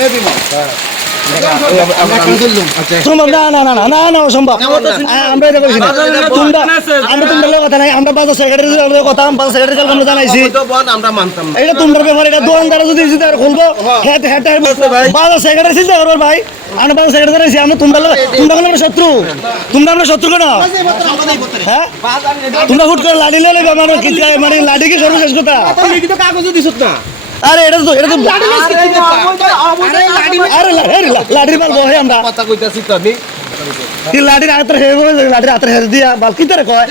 Everyone. সম্ভব না না না না না না অসম্ভব আমরা এটা করেছি না তোমরা আমরা তোমরা কথা নাই আমরা বাজার সেক্রেটারি কথা বাজার সেক্রেটারি আমরা জানাইছি আমরা মানতাম না এটা তোমার ব্যাপার এটা দোকানদার যদি যদি আর খুলবো বাজার সেক্রেটারি চিন্তা করব ভাই আমরা বাজার সেক্রেটারি আছি আমরা তোমরা লোক- তোমরা কোনো আমরা শত্রু তোমরা আমরা শত্রু কেন হ্যাঁ তোমরা হুট করে লাড়ি লেলে মানে কি মানে লাড়ি কি সর্বশেষ কথা আরে এটা তো এটা তো আরে লাঠির মাল বহে আমরা কথা কইতাছি তো আমি লাঠির হাতের হে লাঠির হাতের হে দিয়া বাল কি তারে কয়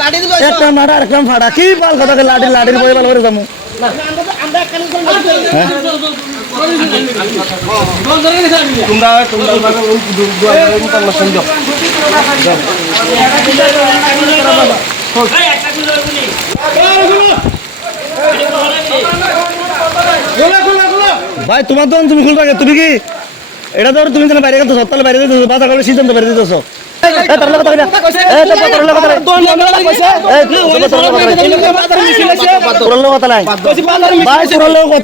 লাড়ি দিল একটা আর একটা ফাড়া কি বাল কথা কে লাঠির লাঠির বহে বাল করে যামু তোমরা তোমরা তোমরা সংযোগ ভাই তোমার দোকান তুমি খুলবা কে? তুমি কি? এটা ধর তুমি বাইরে গেছো সপ্তাহে বাইরে দিতেছো বাজার করে সিজন তো বাইরে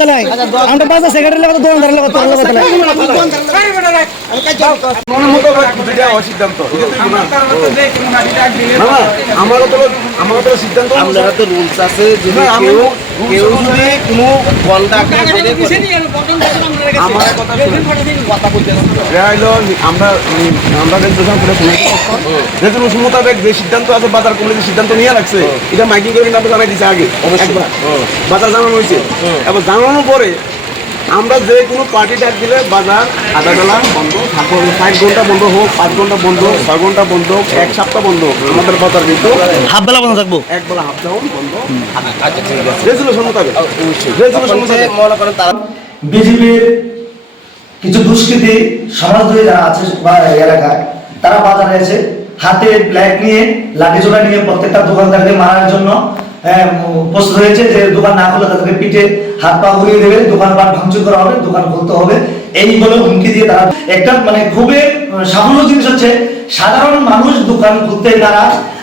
নাই। আমরা বাজার সেক্রেটারি লোক দোকানদার লোক তোর লোক কথা আছে মোতাবেক যে সিদ্ধান্ত আছে বাজার কমিটি সিদ্ধান্ত নিয়ে রাখছে এটা মাইকিং করে জানাই দিছে আগে। বাজার জানানো হয়েছে এবার জানানোর পরে আমরা যে কোনো পার্টি ডাক দিলে বাজার আধা বেলা বন্ধ থাকবে ষাট ঘণ্টা বন্ধ হোক পাঁচ ঘণ্টা বন্ধ হোক ছয় ঘণ্টা বন্ধ হোক এক সপ্তাহ বন্ধ হোক আমাদের বাজার কিন্তু হাফ বেলা বন্ধ থাকব। এক বেলা হাফ ডাউন বন্ধ। রেজুলেশন মোতাবেক। রেজুলেশন মোতাবেক। মনে করেন তারা বিজেপির কিছু দুষ্কৃতী সমাজদ্রোহী যারা আছে বা এলাকায় তারা বাজারে এসে হাতে ব্ল্যাক নিয়ে লাঠি চোলা নিয়ে প্রত্যেকটা দোকানদারকে মারার জন্য প্রস্তুত হয়েছে যে দোকান না খুলে তাদেরকে পিঠে হাত পা ঘুরিয়ে দেবে দোকানপাট ভাঙচুর করা হবে, দোকান খুলতে হবে। এই বলে হুমকি দিয়ে তারা একটা মানে খুবই সাফল্য জিনিস হচ্ছে, সাধারণ মানুষ দোকান খুলতে তারা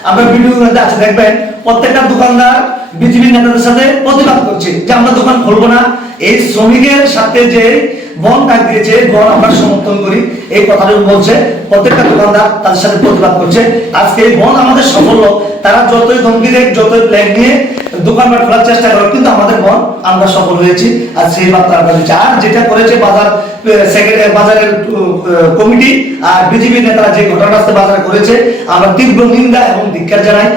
আমরা ভিডিওগুলোতে আছে, দেখবেন, প্রত্যেকটা দোকানদার বিজেপি নেতাদের সাথে প্রতিবাদ করছে যে আমরা দোকান খুলবো না। এই শ্রমিকের সাথে যে বন ডাক দিয়েছে, বন আমরা সমর্থন করি। এই কথাটা বলছে, প্রত্যেকটা দোকানদার তাদের সাথে প্রতিবাদ করছে। আজকে এই বন আমাদের সফল হোক। তারা যতই ধমকি দেখ, যতই প্ল্যান নিয়ে দোকানপাট খোলার চেষ্টা করে কিন্তু আমাদের বন আমরা সফল হয়েছি। আর সেই বার্তা আমরা দিচ্ছি। আর যেটা করেছে বাজার বাজারের কমিটি, আর বিজেপি নেতারা যে ঘটনাস্থলে বাজারে করেছে, আমরা তীব্র নিন্দা এবং ধিক্কার জানাই।